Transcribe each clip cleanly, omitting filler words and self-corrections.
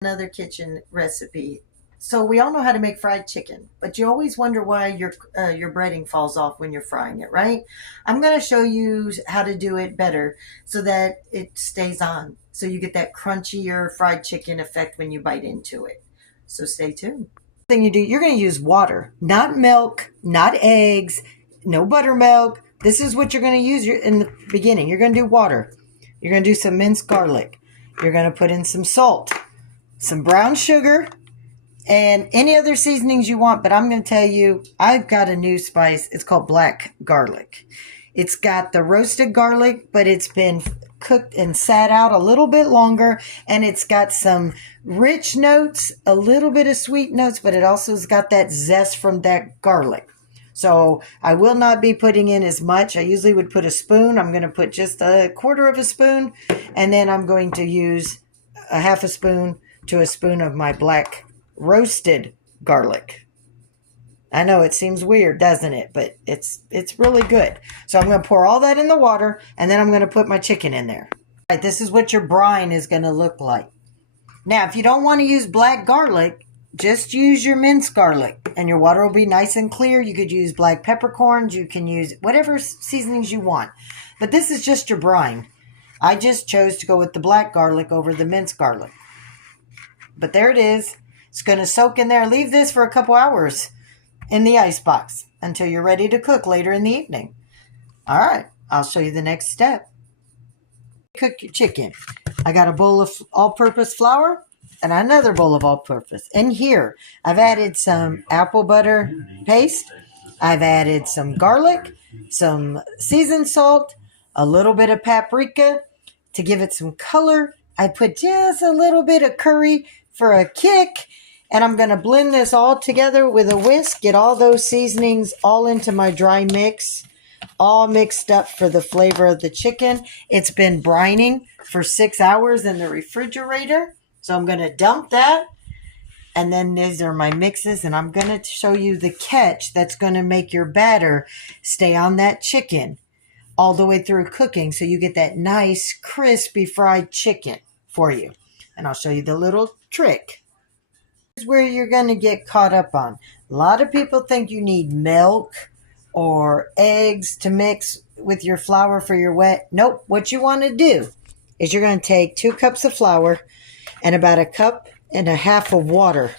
Another kitchen recipe. So we all know how to make fried chicken, but you always wonder why your breading falls off when you're frying it, right? I'm going to show you how to do it better so that it stays on. So you get that crunchier fried chicken effect when you bite into it. So stay tuned. Thing you do, you're going to use water, not milk, not eggs, no buttermilk. This is what you're going to use in the beginning. You're going to do water. You're going to do some minced garlic. You're going to put in some salt, some brown sugar, and any other seasonings you want. But I'm going to tell you, I've got a new spice. It's called black garlic. It's got the roasted garlic, but it's been cooked and sat out a little bit longer. And it's got some rich notes, a little bit of sweet notes, but it also has got that zest from that garlic. So I will not be putting in as much. I usually would put a spoon. I'm going to put just a quarter of a spoon. And then I'm going to use a half a spoon to a spoon of my black roasted garlic. I know it seems weird, doesn't it? But it's really good. So I'm going to pour all that in the water, and then I'm going to put my chicken in there. All right, this is what your brine is going to look like. Now, if you don't want to use black garlic, just use your minced garlic, and your water will be nice and clear. You could use black peppercorns. You can use whatever seasonings you want. But this is just your brine. I just chose to go with the black garlic over the minced garlic. But there it is. It's going to soak in there. Leave this for a couple hours in the ice box until you're ready to cook later in the evening. All right, I'll show you the next step. Cook your chicken. I got a bowl of all-purpose flour and another bowl of all-purpose. In here, I've added some apple butter paste. I've added some garlic, some seasoned salt, a little bit of paprika to give it some color. I put just a little bit of curry for a kick, and I'm going to blend this all together with a whisk, get all those seasonings all into my dry mix, all mixed up for the flavor of the chicken. It's been brining for 6 hours in the refrigerator, so I'm going to dump that, and then these are my mixes, and I'm going to show you the catch that's going to make your batter stay on that chicken all the way through cooking, so you get that nice, crispy fried chicken for you. And I'll show you the little trick. Here's where you're going to get caught up on. A lot of people think you need milk or eggs to mix with your flour for your wet. Nope. What you want to do is you're going to take 2 cups of flour and about 1.5 cups of water.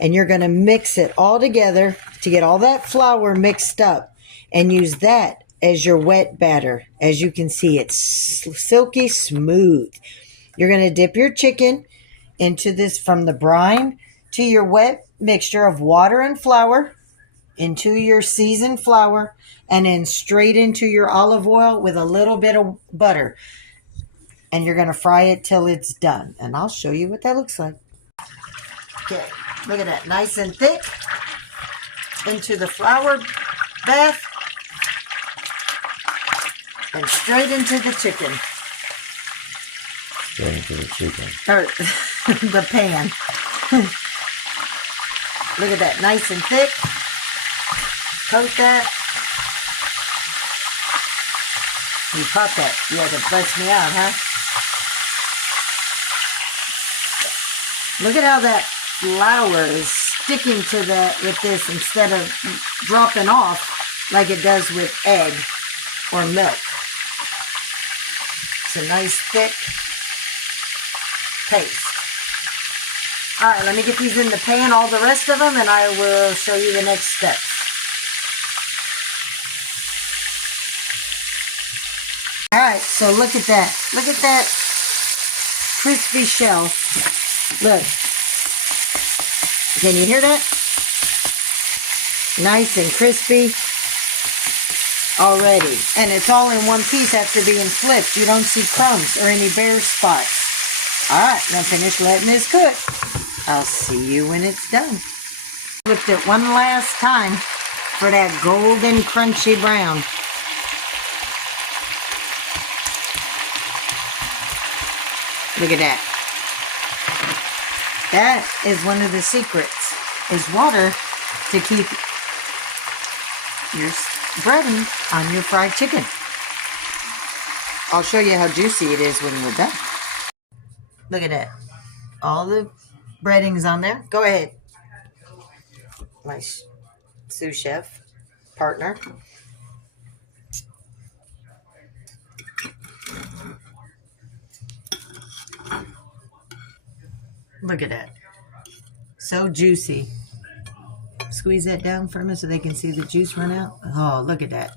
And you're going to mix it all together to get all that flour mixed up and use that as your wet batter. As you can see, it's silky smooth. You're going to dip your chicken into this from the brine to your wet mixture of water and flour, into your seasoned flour, and then straight into your olive oil with a little bit of butter. And you're going to fry it till it's done. And I'll show you what that looks like. Okay, look at that. Nice and thick. Into the flour bath. And straight into the chicken. Straight into the chicken. Or the pan. Look at that. Nice and thick. Coat that. You caught that. You had to bust me out, huh? Look at how that flour is sticking to with this instead of dropping off like it does with egg or milk. It's a nice thick paste. All right, let me get these in the pan, all the rest of them, and I will show you the next steps. All right, so look at that. Look at that crispy shell. Look. Can you hear that? Nice and crispy already. And it's all in one piece after being flipped. You don't see crumbs or any bare spots. All right, now finish letting this cook. I'll see you when it's done. Flipped it one last time for that golden crunchy brown. Look at that. That is one of the secrets, is water to keep your breading on your fried chicken. I'll show you how juicy it is when we're done. Look at that. All the breadings on there. Go ahead. My sous chef partner. Look at that. So juicy. Squeeze that down for me so they can see the juice run out. Oh, look at that.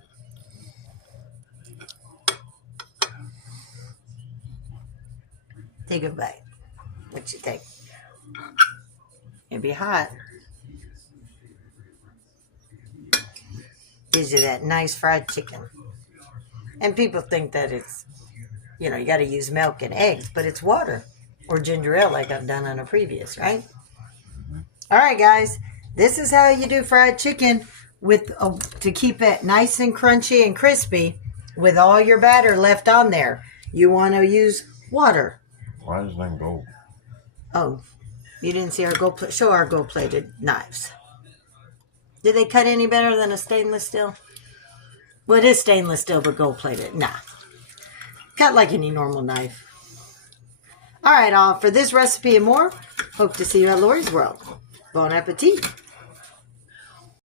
Take a bite. What you think? It'd be hot. Gives you that nice fried chicken. And people think that it's, you know, you got to use milk and eggs, but it's water or ginger ale like I've done on a previous, right? All right, guys. This is how you do fried chicken with to keep it nice and crunchy and crispy with all your batter left on there. You want to use water. Why is that gold? Oh, you didn't see our gold. Show our gold-plated knives. Did they cut any better than a stainless steel? Well, it is stainless steel, but gold-plated. Nah. Cut like any normal knife. All right, all. For this recipe and more, hope to see you at Lori's World. Bon appetit.